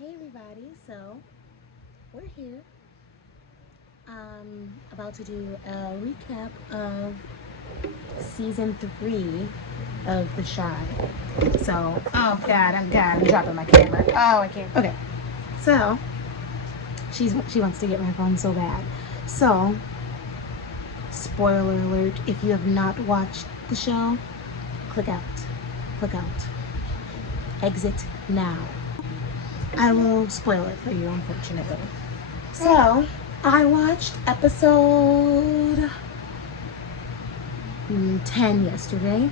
Hey everybody, so we're here. About to do a recap of season 3 of The Shy. So, oh god, I'm dropping my camera. Oh, I can't. Okay, so she wants to get my phone so bad. So, spoiler alert: if you have not watched the show, click out. Click out. Exit now. I will spoil it for you, unfortunately. So, I watched episode 10 yesterday.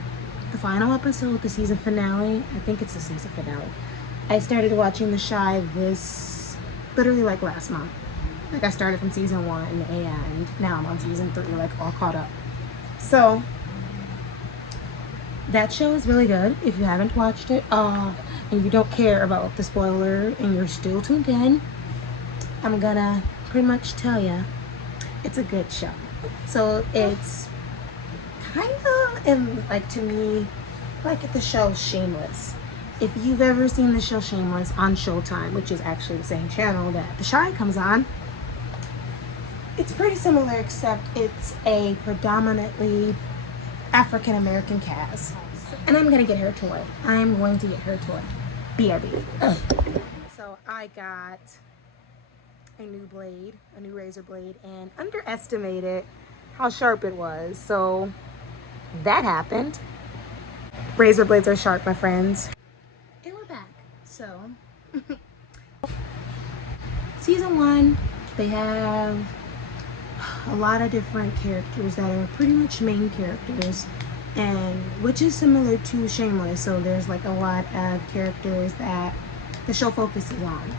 The final episode, the season finale. I think it's the season finale. I started watching The Shy literally like last month. Like I started from season 1 and now I'm on season 3, like all caught up. So, that show is really good. If you haven't watched it, and you don't care about the spoiler and you're still tuned in, I'm gonna pretty much tell you it's a good show. So it's kind of, and like to me, like the show Shameless. If you've ever seen the show Shameless on Showtime, which is actually the same channel that The Shy comes on, it's pretty similar, except it's a predominantly African American cast. And I'm gonna get her toy. I'm going to get her toy. BRB. So I got a new razor blade, and underestimated how sharp it was. So that happened. Razor blades are sharp, my friends. And we're back. So season 1, they have a lot of different characters that are pretty much main characters, and which is similar to Shameless. So there's like a lot of characters that the show focuses on.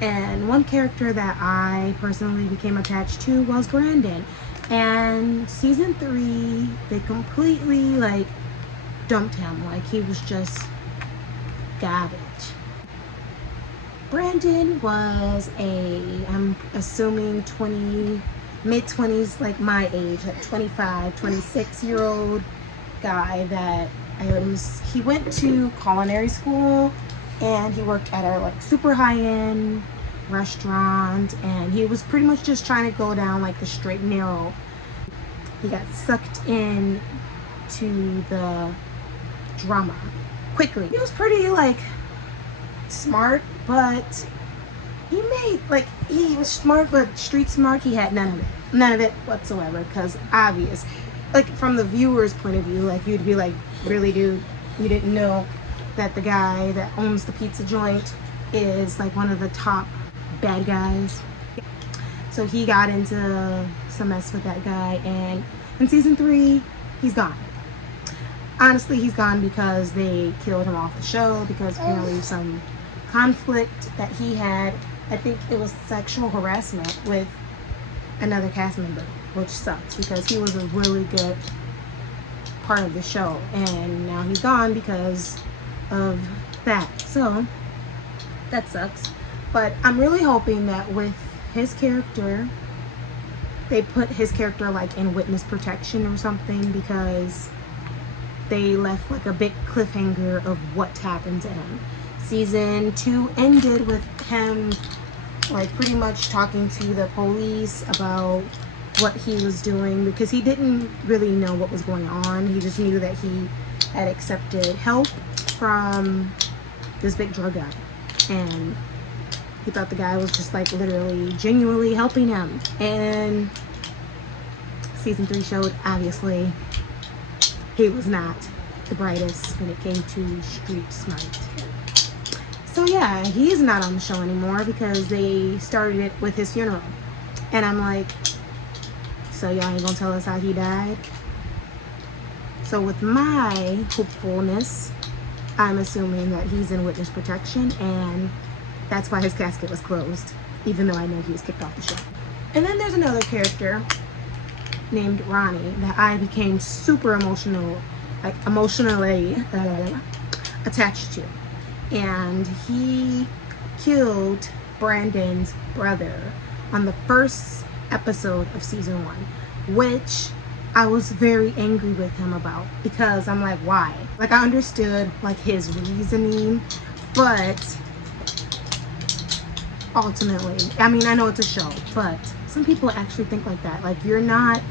And one character that I personally became attached to was Brandon. And season 3, they completely like dumped him. Like he was just garbage. Brandon was I'm assuming mid-20s, like my age, like 25, 26-year-old guy that he went to culinary school, and he worked at a like super high-end restaurant, and he was pretty much just trying to go down like the straight and narrow. He got sucked in to the drama quickly. He was pretty like smart, but he was smart, but street smart, he had none of it whatsoever. Because obvious, like from the viewer's point of view, like you'd be like, really, dude, you didn't know that the guy that owns the pizza joint is like one of the top bad guys. So he got into some mess with that guy, and in season 3 he's gone. Honestly, he's gone because they killed him off the show, because apparently some conflict that he had. I think it was sexual harassment with another cast member, which sucks because he was a really good part of the show, and now he's gone because of that. So that sucks. But I'm really hoping that with his character, they put his character like in witness protection or something, because they left like a big cliffhanger of what happened to him. Season 2 ended with him like pretty much talking to the police about what he was doing, because he didn't really know what was going on. He just knew that he had accepted help from this big drug guy, and he thought the guy was just like literally genuinely helping him. And season 3 showed obviously he was not the brightest when it came to street smart. So yeah, he's not on the show anymore because they started it with his funeral. And I'm like, so y'all ain't gonna tell us how he died? So with my hopefulness, I'm assuming that he's in witness protection, and that's why his casket was closed, even though I know he was kicked off the show. And then there's another character named Ronnie that I became super emotionally attached to. And he killed Brandon's brother on the first episode of season 1, which I was very angry with him about, because I'm like, why? Like I understood like his reasoning, but ultimately. I mean, I know it's a show, but some people actually think like that. Like, you're not,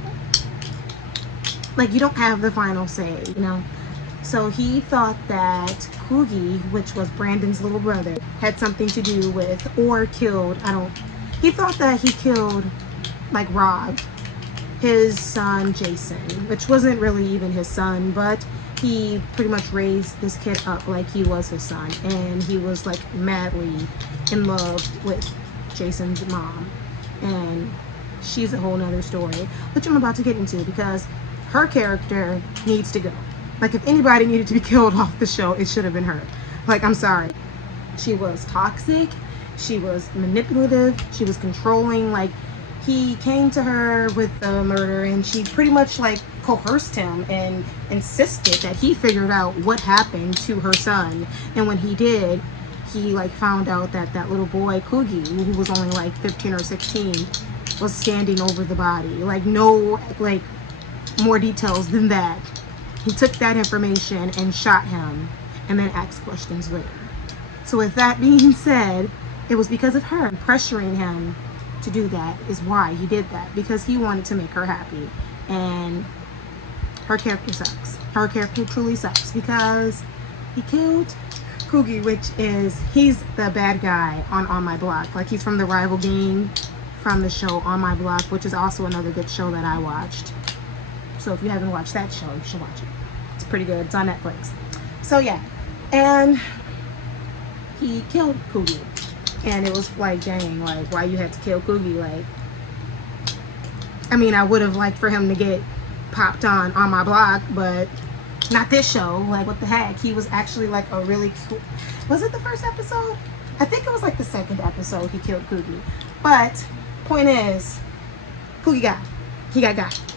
like, you don't have the final say, you know? So he thought that Coogie, which was Brandon's little brother, had something to do with, or killed, he thought that he killed, like, robbed his son Jason, which wasn't really even his son, but he pretty much raised this kid up like he was his son, and he was like madly in love with Jason's mom, and she's a whole nother story, which I'm about to get into, because her character needs to go. Like, if anybody needed to be killed off the show, it should have been her. Like, I'm sorry. She was toxic, she was manipulative, she was controlling. Like, he came to her with the murder, and she pretty much like coerced him and insisted that he figured out what happened to her son. And when he did, he like found out that that little boy Coogie, who was only like 15 or 16, was standing over the body. Like, no, like, more details than that. He took that information and shot him, and then asked questions later. So with that being said, it was because of her pressuring him to do that is why he did that, because he wanted to make her happy. And her character sucks. Her character truly sucks, because he killed Coogie, which is, he's the bad guy on My Block. Like, he's from the rival gang from the show On My Block, which is also another good show that I watched. So if you haven't watched that show, you should watch it. It's pretty good. It's on Netflix. So yeah, and he killed Coogie. And it was like, dang, like, why you had to kill Coogie? Like, I mean, I would have liked for him to get popped on My Block, but not this show. Like, what the heck? He was actually like a really cool, was it the first episode? I think it was like the second episode he killed Coogie. But point is, Coogie got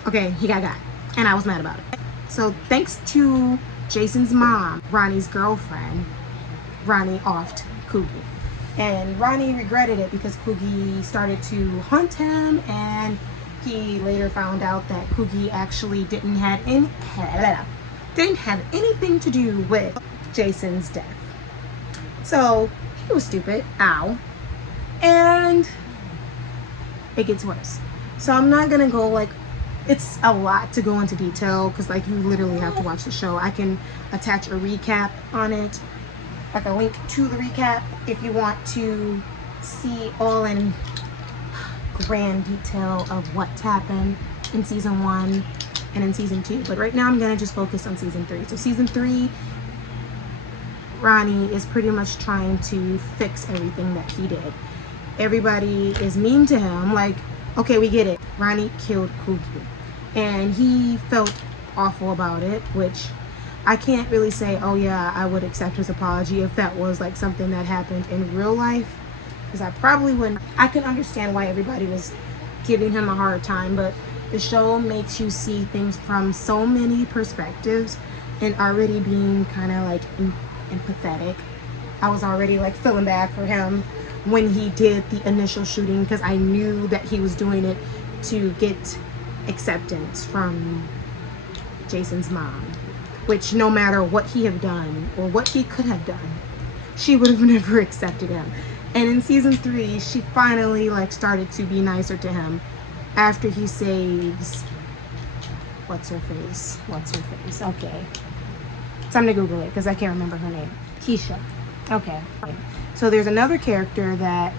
okay, he got and I was mad about it. So thanks to Jason's mom, Ronnie's girlfriend, Ronnie offed Coogie. And Ronnie regretted it because Coogie started to hunt him, and he later found out that Coogie actually didn't have anything to do with Jason's death. So he was stupid. Ow. And it gets worse. So I'm not gonna go like, it's a lot to go into detail, because like, you literally have to watch the show. I can attach a recap on it, like a link to the recap, if you want to see all in grand detail of what's happened in season 1 and in season 2. But right now I'm gonna just focus on season 3. So season 3, Ronnie is pretty much trying to fix everything that he did. Everybody is mean to him. Like, okay, we get it. Ronnie killed Coogie, and he felt awful about it, which I can't really say, oh yeah, I would accept his apology if that was like something that happened in real life, because I probably wouldn't. I can understand why everybody was giving him a hard time, but the show makes you see things from so many perspectives, and already being kind of like empathetic. I was already like feeling bad for him when he did the initial shooting, because I knew that he was doing it to get acceptance from Jason's mom, which no matter what he had done or what he could have done, she would have never accepted him. And in season 3, she finally like started to be nicer to him after he saves, what's her face, okay, time to Google it because I can't remember her name. Keisha. Okay, so there's another character that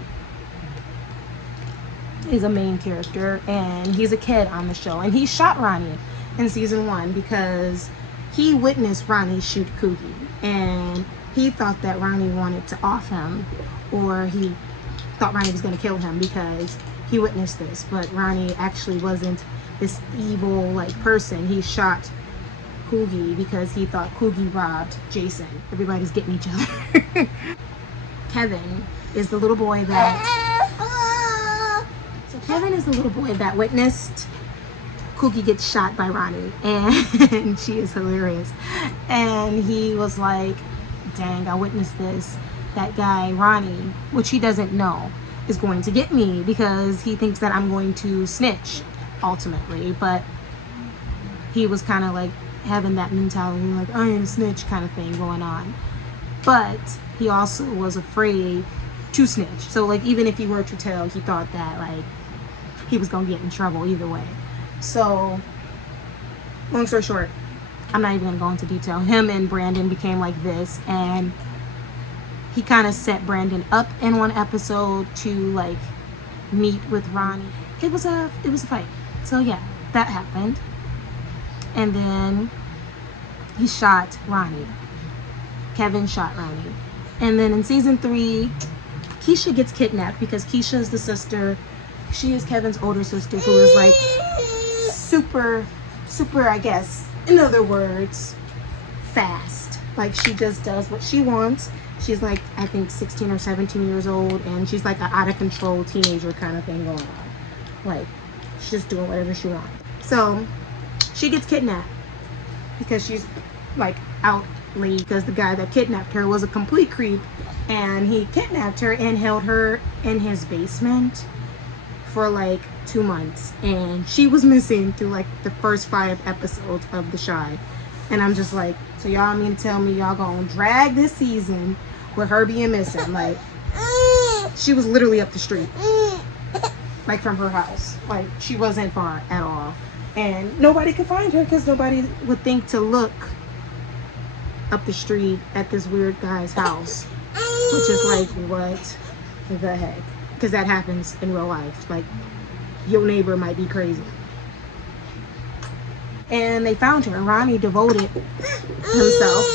is a main character, and he's a kid on the show, and he shot Ronnie in season 1 because he witnessed Ronnie shoot Coogie, and he thought that Ronnie wanted to off him, or he thought Ronnie was going to kill him because he witnessed this. But Ronnie actually wasn't this evil like person. He shot Coogie because he thought Coogie robbed Jason. Everybody's getting each other. Kevin is the little boy that witnessed Coogie gets shot by Ronnie, and she is hilarious. And he was like, dang, I witnessed this. That guy, Ronnie, which he doesn't know, is going to get me because he thinks that I'm going to snitch ultimately. But he was kind of like having that mentality, like, I ain't a snitch kind of thing going on. But he also was afraid to snitch. So like even if he were to tell, he thought that like he was gonna get in trouble either way. So long story short, I'm not even gonna go into detail. Him and Brandon became like this, and he kind of set Brandon up in one episode to like meet with Ronnie. It was a fight. So yeah, that happened. And then he shot Ronnie. Kevin shot Ronnie. And then in season 3, Keisha gets kidnapped because Keisha is the sister. She is Kevin's older sister who is like super, I guess, in other words, fast. Like she just does what she wants. She's like, I think 16 or 17 years old, and she's like an out of control teenager kind of thing going on. Like she's just doing whatever she wants. So she gets kidnapped because she's like out late because the guy that kidnapped her was a complete creep, and he kidnapped her and held her in his basement for like 2 months, and she was missing through like the first 5 episodes of The Chi. And I'm just like, so y'all mean to tell me y'all gonna drag this season with her being missing? Like she was literally up the street, like from her house. Like she wasn't far at all, and nobody could find her because nobody would think to look up the street at this weird guy's house, which is like, what the heck? Because that happens in real life. Like your neighbor might be crazy. And they found her. Ronnie devoted himself.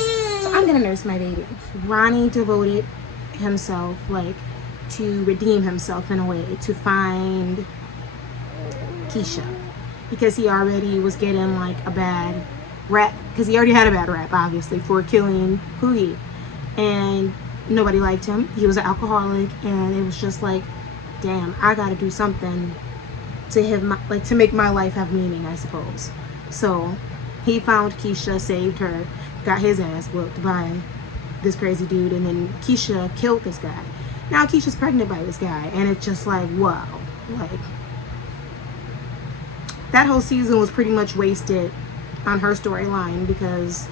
So I'm gonna nurse my baby. Ronnie devoted himself like to redeem himself in a way, to find Keisha, because he already was getting like a bad rap, because he already had a bad rap obviously for killing Poogie, and nobody liked him. He was an alcoholic, and it was just like, damn, I gotta do something to him, like to make my life have meaning, I suppose. So he found Keisha, saved her, got his ass whooped by this crazy dude, and then Keisha killed this guy. Now Keisha's pregnant by this guy, and it's just like, wow. Like that whole season was pretty much wasted on her storyline because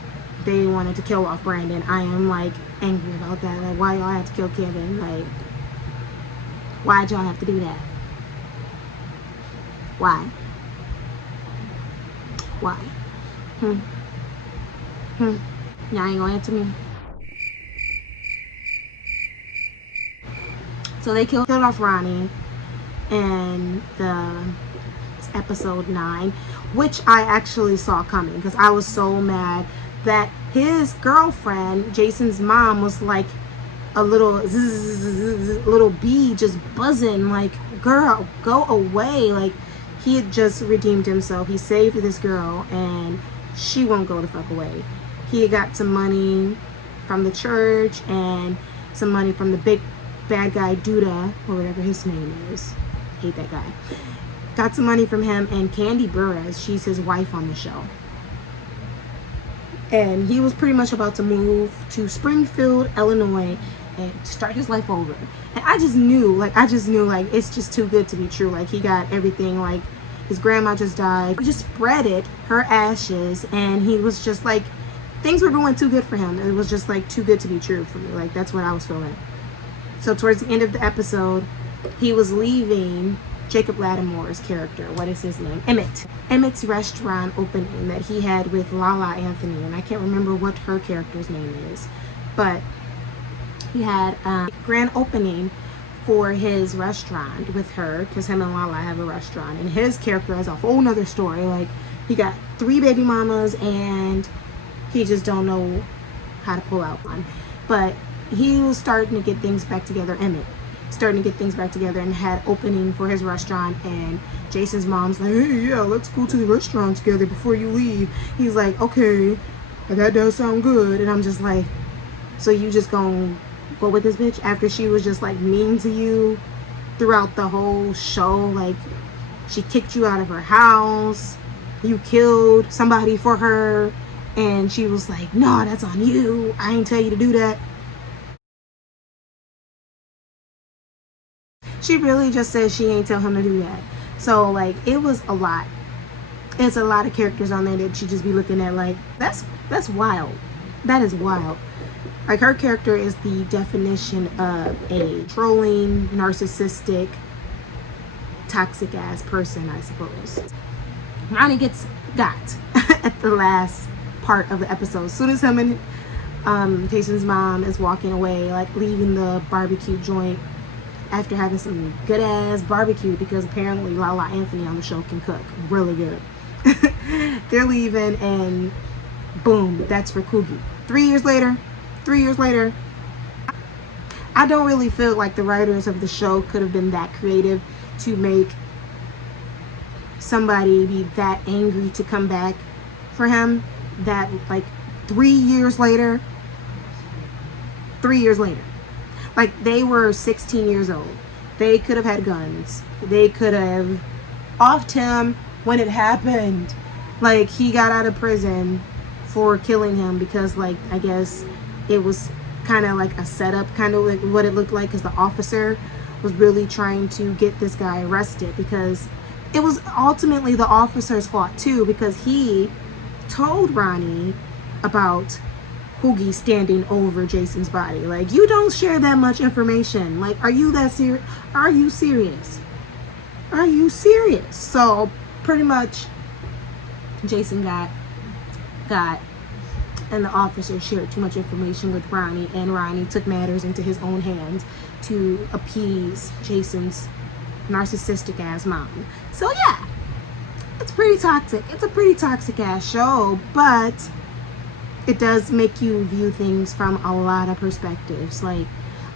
they wanted to kill off Brandon. I am like angry about that. Like, why y'all have to kill Kevin? Like, why'd y'all have to do that? Why? Y'all ain't gonna answer me. So they killed off Ronnie in the episode 9, which I actually saw coming because I was so mad that his girlfriend, Jason's mom, was like a little little bee just buzzing like, girl, go away. Like he had just redeemed himself. He saved this girl, and she won't go the fuck away. He got some money from the church and some money from the big bad guy Duda, or whatever his name is. Hate that guy. Got some money from him and Candy Burris. She's his wife on the show. And he was pretty much about to move to Springfield, Illinois, and start his life over. And I just knew like it's just too good to be true. Like he got everything. Like his grandma just died. He just spreaded her ashes, and he was just like, things were going too good for him. It was just like too good to be true for me. Like that's what I was feeling. So towards the end of the episode, he was leaving Jacob Lattimore's character. What is his name? Emmett. Emmett's restaurant opening that he had with Lala Anthony, and I can't remember what her character's name is, but he had a grand opening for his restaurant with her, because him and Lala have a restaurant, and his character has a whole nother story. Like he got 3 baby mamas, and he just don't know how to pull out one. But he was starting to get things back together. Emmett starting to get things back together and had opening for his restaurant, and Jason's mom's like, hey, yeah, let's go to the restaurant together before you leave. He's like, okay, that does sound good. And I'm just like, so you just gonna go with this bitch after she was just like mean to you throughout the whole show? Like she kicked you out of her house, you killed somebody for her, and she was like, no, that's on you, I ain't tell you to do that. She really just said she ain't tell him to do that. So like it was a lot. It's a lot of characters on there that you just be looking at like, that's wild. That is wild. Like, her character is the definition of a trolling, narcissistic, toxic ass person, I suppose. Ronnie gets got at the last part of the episode. As soon as him and Jason's mom is walking away, like leaving the barbecue joint after having some good ass barbecue, because apparently Lala Anthony on the show can cook really good. They're leaving, and boom, that's for Coogie. 3 years later, I don't really feel like the writers of the show could have been that creative to make somebody be that angry to come back for him. That, like, 3 years later, like, they were 16 years old. They could have had guns. They could have offed him when it happened. Like, he got out of prison for killing him because, like, I guess it was kind of like a setup, kind of like what it looked like, because the officer was really trying to get this guy arrested, because it was ultimately the officer's fault too, because he told Ronnie about Coogie standing over Jason's body. Like, you don't share that much information. Like, are you that serious? Are you serious? Are you serious? So pretty much Jason got and the officer shared too much information with Ronnie, and Ronnie took matters into his own hands to appease Jason's narcissistic ass mom. So yeah, it's pretty toxic. It's a pretty toxic ass show, but it does make you view things from a lot of perspectives. Like,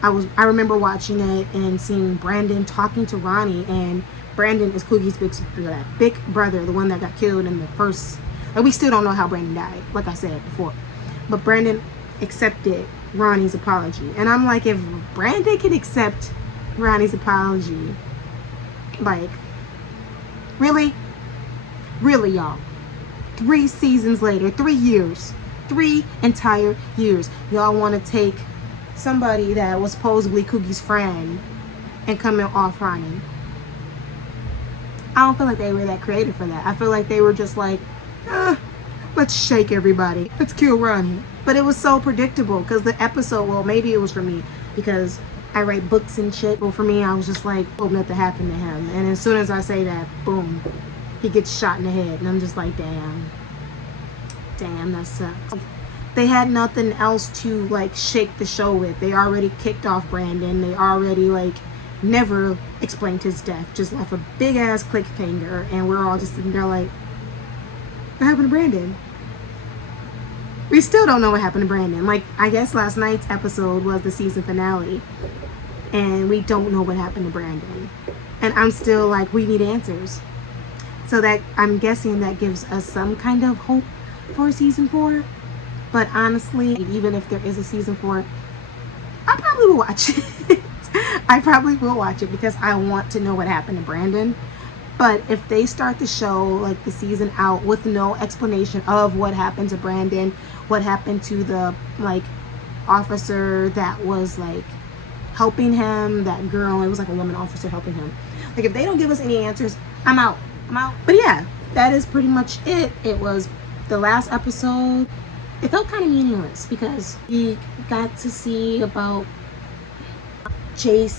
I remember watching it and seeing Brandon talking to Ronnie, and Brandon is Coogie's big brother, the one that got killed in the first. Like, we still don't know how Brandon died, like I said before. But Brandon accepted Ronnie's apology. And I'm like, if Brandon can accept Ronnie's apology, like, really? Really, y'all? 3 seasons later, 3 years, 3 entire years, y'all want to take somebody that was supposedly Coogie's friend and come off Ronnie? I don't feel like they were that creative for that. I feel like they were just like, let's shake everybody. Let's kill Ronnie. But it was so predictable, because the episode, well, maybe it was for me because I write books and shit. But for me, I was just like, hope nothing happened to him. And as soon as I say that, boom, he gets shot in the head. And I'm just like, damn, that sucks. They had nothing else to, like, shake the show with. They already kicked off Brandon. They already, like, never explained his death. Just left a big ass cliffhanger, and we're all just sitting there like, what happened to Brandon? We still don't know what happened to Brandon. Like, I guess last night's episode was the season finale, and we don't know what happened to Brandon. And I'm still like, we need answers. So that, I'm guessing that gives us some kind of hope for season 4. But honestly, even if there is a season 4, I probably will watch it. I probably will watch it because I want to know what happened to Brandon. But if they start the show, like, the season out with no explanation of what happened to Brandon, what happened to the, like, officer that was, like, helping him, that girl, it was like a woman officer helping him. Like, if they don't give us any answers, I'm out. But yeah, that is pretty much it. It was the last episode. It felt kind of meaningless because we got to see about Jake.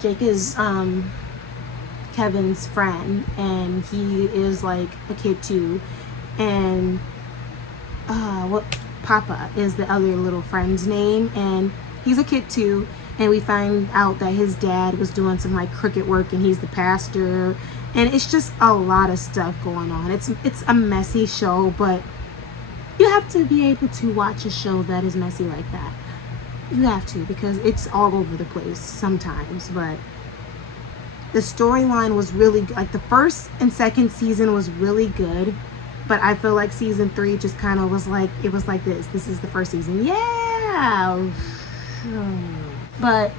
Jake is Kevin's friend, and he is like a kid too. And what Papa is the other little friend's name, and he's a kid too. And we find out that his dad was doing some, like, crooked work, and he's the pastor. And it's just a lot of stuff going on. It's a messy show, but you have to be able to watch a show that is messy like that. You have to, because it's all over the place sometimes. But the storyline was really, like, the first and second season was really good, but I feel like season 3 just kind of was like, it was like this is the first season, yeah. But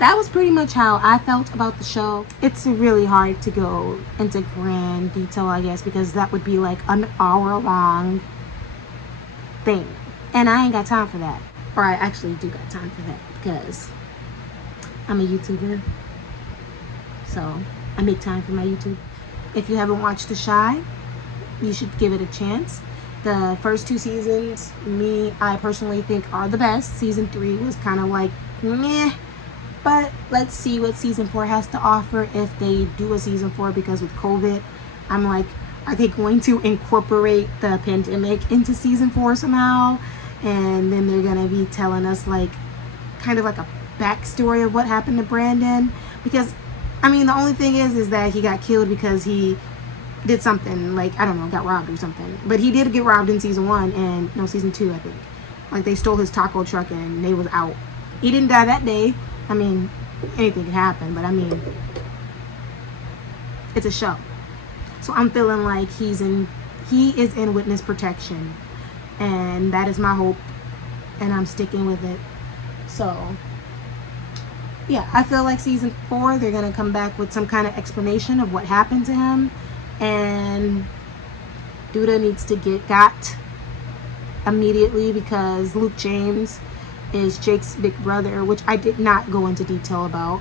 that was pretty much how I felt about the show. It's really hard to go into grand detail, I guess, because that would be like an hour-long thing, and I ain't got time for that. Or I actually do got time for that, because I'm a YouTuber, so I make time for my YouTube. If you haven't watched The Shy, you should give it a chance. The first 2 seasons, I personally think are the best. Season 3 was kind of like meh, but let's see what season 4 has to offer if they do a season 4, because with COVID, I'm like, are they going to incorporate the pandemic into season 4 somehow? And then they're gonna be telling us like kind of like a backstory of what happened to Brandon, because I mean the only thing is that he got killed because he did something, like, I don't know, got robbed or something. But he did get robbed in season 1 and no, season 2 I think. Like they stole his taco truck and they was out. He didn't die that day. I mean, anything can happen, but I mean, it's a show. So I'm feeling like he is in witness protection, and that is my hope, and I'm sticking with it. So yeah, I feel like season 4 they're gonna come back with some kind of explanation of what happened to him, and Duda needs to get got immediately because Luke James is Jake's big brother, which I did not go into detail about,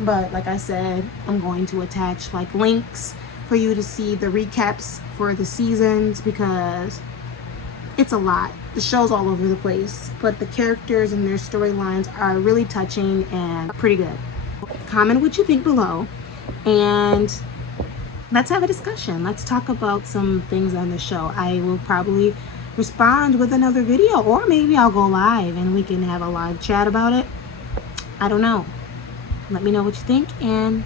but like I said, I'm going to attach like links for you to see the recaps for the seasons, because it's a lot. The show's all over the place, but the characters and their storylines are really touching and pretty good. Comment what you think below, and let's have a discussion. Let's talk about some things on the show. I will probably respond with another video, or maybe I'll go live and we can have a live chat about it. I don't know. Let me know what you think, and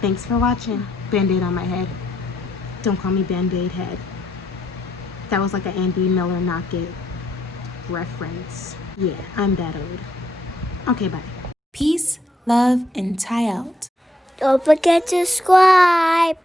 thanks for watching. Band-Aid on my head. Don't call me Band-Aid head. That was like an Andy Miller Knock It reference. Yeah, I'm that old. Okay, bye. Peace, love, and tie out. Don't forget to subscribe.